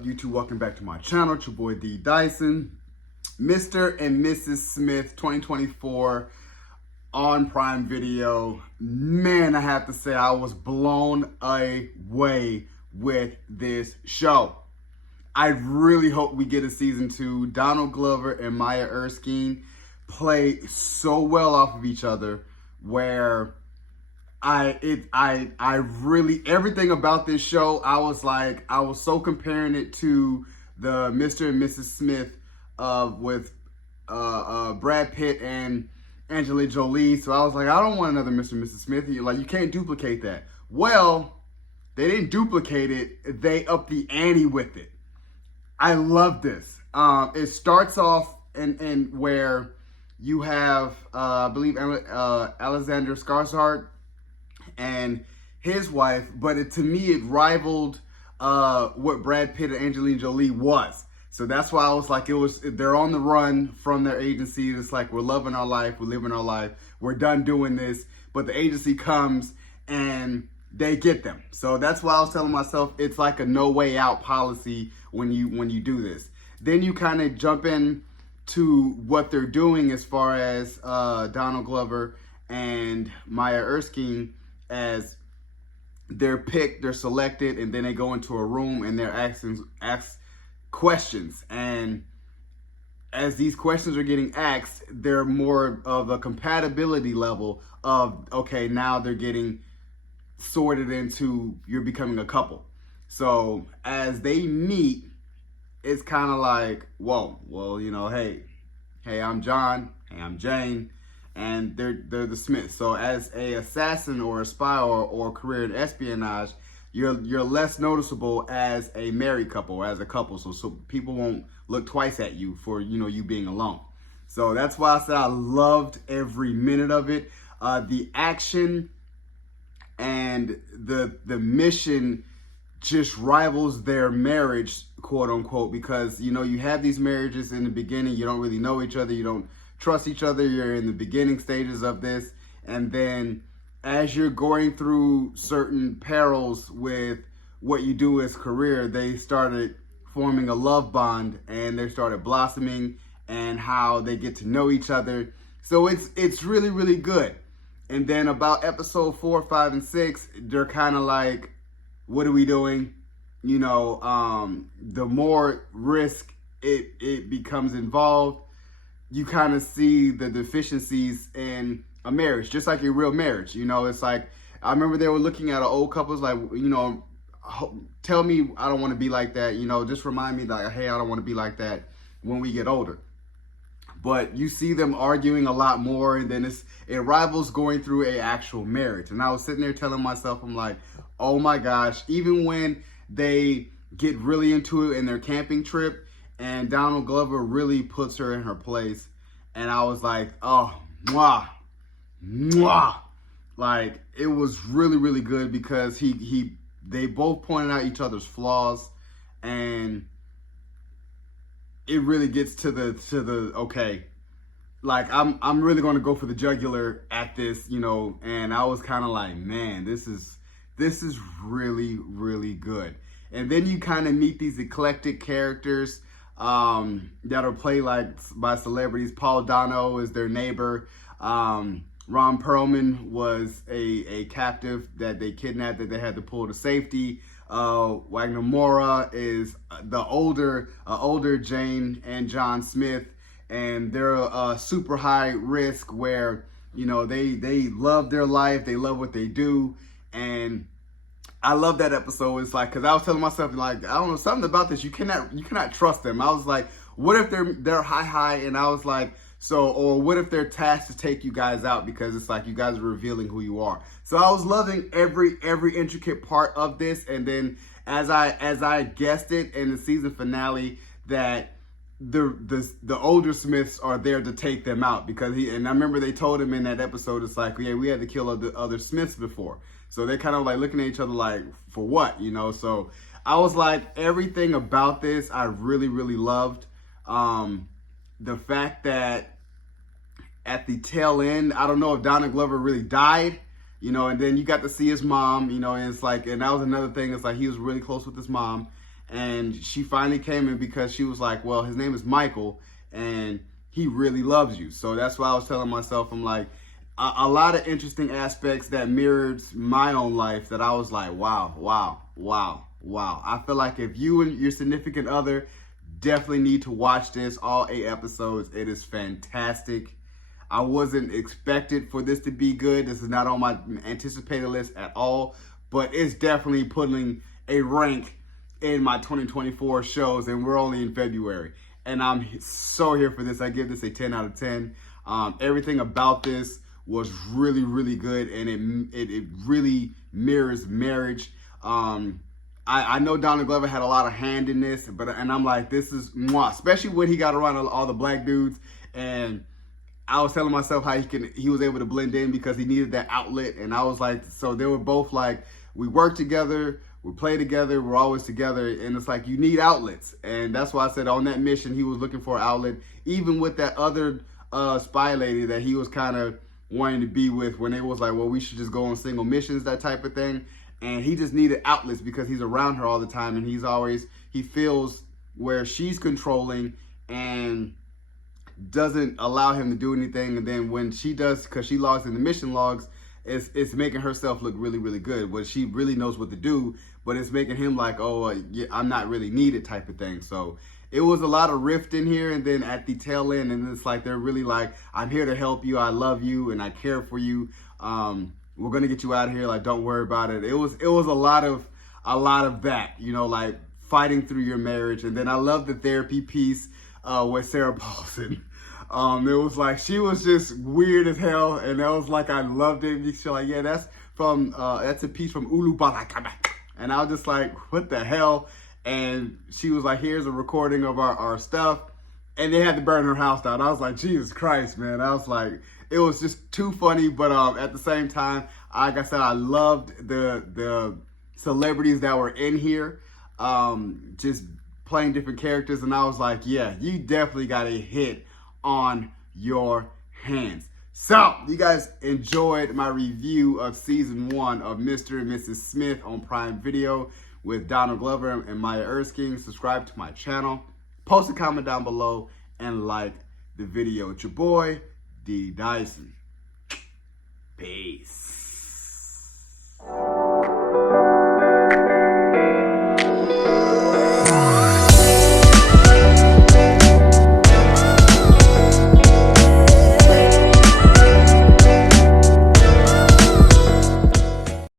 up, YouTube? Welcome back to my channel. It's your boy D Dyson. Mr. and Mrs. Smith 2024 on Prime Video. Man, I have to say I was blown away with this show. I really hope we get a season 2. Donald Glover and MayaErskine play so well off of each other, where I really, everything about this show, I was so comparing it to the Mr. and Mrs. Smith with Brad Pitt and Angelina Jolie. So I was like, I don't want another Mr. and Mrs. Smith. You can't duplicate that. Well, they didn't duplicate it. They upped the ante with it. I love this. It starts off in where you have, I believe, Alexander Skarsgård and his wife, but to me, it rivaled what Brad Pitt and Angelina Jolie was. So that's why I was like, they're on the run from their agency. It's like, we're loving our life, we're living our life, we're done doing this. But the agency comes and they get them. So that's why I was telling myself, it's like a no way out policy when you do this. Then you kind of jump in to what they're doing as far as Donald Glover and MayaErskine, as they're picked, they're selected, and then they go into a room and they're asked questions. And as these questions are getting asked, they're more of a compatibility level of, okay, now they're getting sorted into, you're becoming a couple. So as they meet, it's kind of like, whoa, well, hey, I'm John, hey, I'm Jane, and they're the Smiths. So as a assassin or a spy or career in espionage, you're less noticeable as a married couple or as a couple. So people won't look twice at you for you being alone. So that's why I said I loved every minute of it. The action and the mission just rivals their marriage, quote unquote, because you have these marriages in the beginning, you don't really know each other, you don't trust each other, you're in the beginning stages of this, and then as you're going through certain perils with what you do as career, they started forming a love bond and they started blossoming, and how they get to know each other. So it's really, really good. And then about episode 4, 5, and 6, they're kind of like, what are we doing? The more risk it becomes involved, you kind of see the deficiencies in a marriage, just like a real marriage. It's like, I remember they were looking at an old couples like, tell me I don't want to be like that. Just remind me that, hey, I don't want to be like that when we get older. But you see them arguing a lot more, and then it rivals going through a actual marriage. And I was sitting there telling myself, I'm like, oh my gosh, even when they get really into it in their camping trip, and Donald Glover really puts her in her place, and I was like, oh, mwah, mwah. Like, it was really, really good, because they both pointed out each other's flaws, and it really gets to the okay, like I'm really going to go for the jugular at this, and I was kind of like, man, this is really, really good. And then you kind of meet these eclectic characters that are played by celebrities. Paul Dano is their neighbor. Ron Perlman was a captive that they kidnapped, that they had to pull to safety. Wagner Moura is the older Jane and John Smith, and they're super high risk, where they love their life, they love what they do. And I love that episode. It's like, because I was telling myself, like, I don't know, something about this, you cannot trust them. I was like, what if they're high, and I was like, or what if they're tasked to take you guys out, because it's like you guys are revealing who you are. So I was loving every intricate part of this. And then as I guessed it in the season finale, that the older Smiths are there to take them out, because and I remember they told him in that episode, it's like, yeah, we had to kill other Smiths before. So they're kind of like looking at each other like, for what, So I was like, everything about this I really, really loved. The fact that at the tail end, I don't know if Donald Glover really died, and then you got to see his mom, and it's like, and that was another thing, it's like he was really close with his mom. And she finally came in because she was like, well, his name is Michael and he really loves you. So that's why I was telling myself, I'm like, a lot of interesting aspects that mirrored my own life that I was like, wow, wow, wow, wow. I feel like if you and your significant other definitely need to watch this, all 8 episodes. It is fantastic. I wasn't expected for this to be good. This is not on my anticipated list at all, but it's definitely putting a rank in my 2024 shows, and we're only in February. And I'm so here for this. I give this a 10 out of 10. Everything about this was really, really good, and it really mirrors marriage. I know DonaldGlover had a lot of hand in this, and I'm like, this is mwah, especially when he got around all the black dudes. And I was telling myself how he was able to blend in because he needed that outlet. And I was like, so they were both like, we work together, we play together, we're always together. And it's like, you need outlets. And that's why I said on that mission, he was looking for an outlet, even with that other spy lady that he was kind of wanting to be with, when it was like, well, we should just go on single missions, that type of thing. And he just needed outlets because he's around her all the time, and he feels where she's controlling and doesn't allow him to do anything. And then when she does, because she logs in the mission logs, it's making herself look really, really good. But she really knows what to do, but it's making him like, oh, yeah, I'm not really needed type of thing. So it was a lot of rift in here. And then at the tail end, and it's like, they're really like, I'm here to help you. I love you and I care for you. We're gonna get you out of here. Like, don't worry about it. It was a lot of that, you know, like fighting through your marriage. And then I love the therapy piece with Sarah Paulson. It was like, she was just weird as hell, and that was like, I loved it. She's like, yeah, that's a piece from Ulu Balakaba. And I was just like, what the hell? And she was like, here's a recording of our stuff. And they had to burn her house down. I was like, Jesus Christ, man. I was like, it was just too funny. But at the same time, like I said, I loved the celebrities that were in here, just playing different characters. And I was like, yeah, you definitely got a hit on your hands. So, you guys enjoyed my review of season 1 of Mr. and Mrs. Smith on Prime Video with DonaldGlover and MayaErskine. Subscribe to my channel, post a comment down below, and like the video. It's your boy, D. Dyson. Peace.